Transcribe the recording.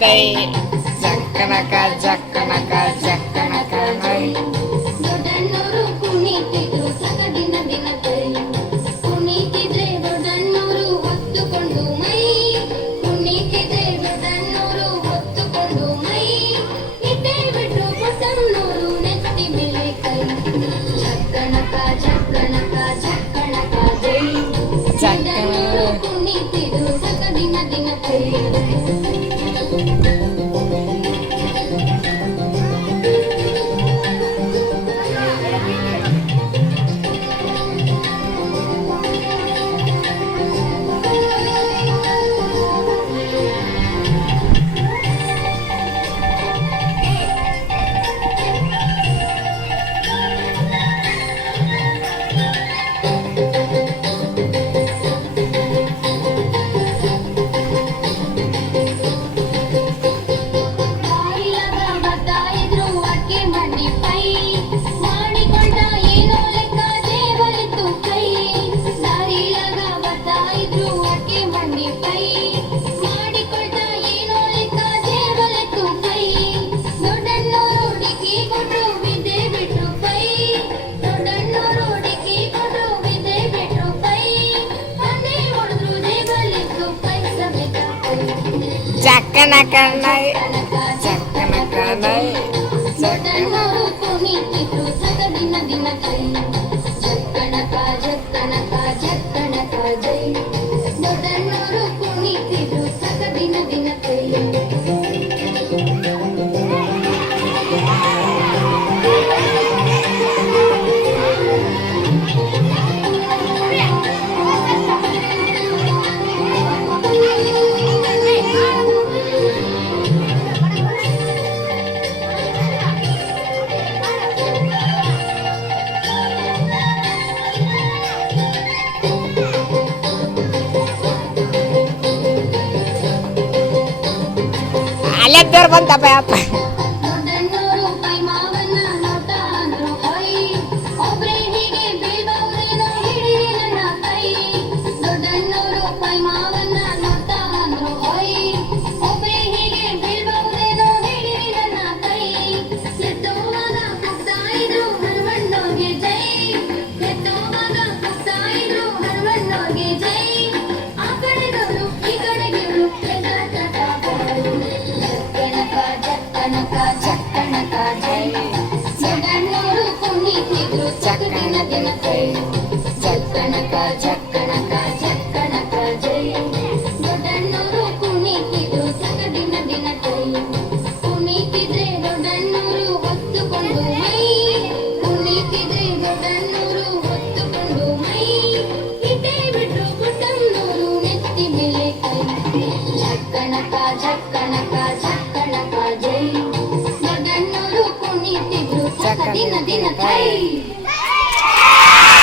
ದೈ ಜಕ್ಕನಕ ಜಕ್ಕನಕ ಜಕ್ಕನಕ ನೈ ದೊಡ್ಡಣ್ಣವರು ಕುಣಿತಿದ್ರು ಸಕ ದಿನ ದಿನ ಕೈ ಕುಣಿತಿದ್ರೆ ದೊಡ್ಡಣ್ಣವರು ಹೊತ್ತುಕೊಂಡು ಮೈ ಕುಣಿತಿದ್ರೆ ದೊಡ್ಡಣ್ಣವರು ಹೊತ್ತುಕೊಂಡು ಮೈ ಇಟ್ಟೇ ಬಿಟ್ರು ಪುಟ್ಟಣ್ಣವರು ನೆತ್ತಿ ಮೇಲೆ ಕೈ ಜಕ್ಕನಕ ಜಕ್ಕನಕ ಜಕ್ಕನಕ ಜೈ ದೊಡ್ಡಣ್ಣವರು ಕುಣಿತಿದ್ರು ಸಕ ದಿನ ದಿನ ಕೈ ಜಕ್ಕನಕ ನೈ ಜಕ್ಕನಕ ನೈ ದೊಡ್ಡಣ್ಣವರು ಕುಣಿತಿದ್ರು ಸಕ ದಿನ ದಿನ ಕೈ ಜಕ್ಕನಕ ಜಕ್ಕನಕ ಜಕ್ಕನಕ ಜೈ ದೊಡ್ಡಣ್ಣವರು ಕುಣಿತಿದ್ರು ಸಕ ದಿನ ದಿನ ಕೈ ಅಲ್ಲೇ ಬೇರೆ ಬಂತಪ್ಪ ಅಪ್ಪ ದೊಡ್ಡಣ್ಣವರು ಪೈ ಮಾವನ್ನ ನೋಟ ಅಂದ್ರು ಕೈ ಒಬ್ರೇ ಹೀಗೆ ಬೀಳ್ಬವ್ರೇನೋ ಹಿಡಿ ನನ್ನ ಕೈ ದೊಡ್ಡಣ್ಣವರು ಪೈ ಮಾವನ್ನ ನೋಟ ಅಂದ್ರು ಕೈ ಒಬ್ರೇ ಹೀಗೆ ಬೀಳ್ಬವ್ರೇನೋ ಹಿಡಿ ನನ್ನ ಕೈ ಎತ್ತುವಾಗ ಕೂಗ್ತಾ ಇದ್ರು ಹನುಮಣ್ಣೋಗೆ ಜೈ ಎತ್ತುವಾಗ ಕೂಗ್ತಾ ಇದ್ರು ಹನುಮಣ್ಣೋಗೆ ಜೈ ಆ ಕಡೆದವರು ಈ ಕಡೆಗಿರು ಜಕ್ಕನಕ ಜಕ್ಕನಕ ಜೈ ದೊಡ್ಡಣ್ಣವರು ಕುಣಿತಿದ್ರು ಸಕ ದಿನ ದಿನ ಕೈ ಜಕ್ಕನಕ ಜಕ್ಕನಕ ಜಕ್ಕನಕ ಜೈ ದೊಡ್ಡಣ್ಣವರು ಕುಣಿತಿದ್ರು ಸಕ ದಿನ ದಿನ ಕೈ ಕುಣಿತಿದ್ರೆ ದೊಡ್ಡಣ್ಣವರು ಹೊತ್ತುಕೊಂಡು ಮೈ ಕುಣಿತಿದ್ರೆ ದೊಡ್ಡಣ್ಣವರು ಹೊತ್ತುಕೊಂಡು ಮೈ ಇಟ್ಟೇ ಬಿಟ್ರು ಪುಟ್ಟಣ್ಣವರು ನೆತ್ತಿ ಮೇಲೆ ಕೈ ಜಕ್ಕನಕ ಜಕ್ಕನಕ ಜಕ್ಕನಕ ಜೈ ದೊಡ್ಡಣ್ಣವರು ಕುಣಿತಿದ್ರು ಸಕ ದಿನ ದಿನ ಕೈ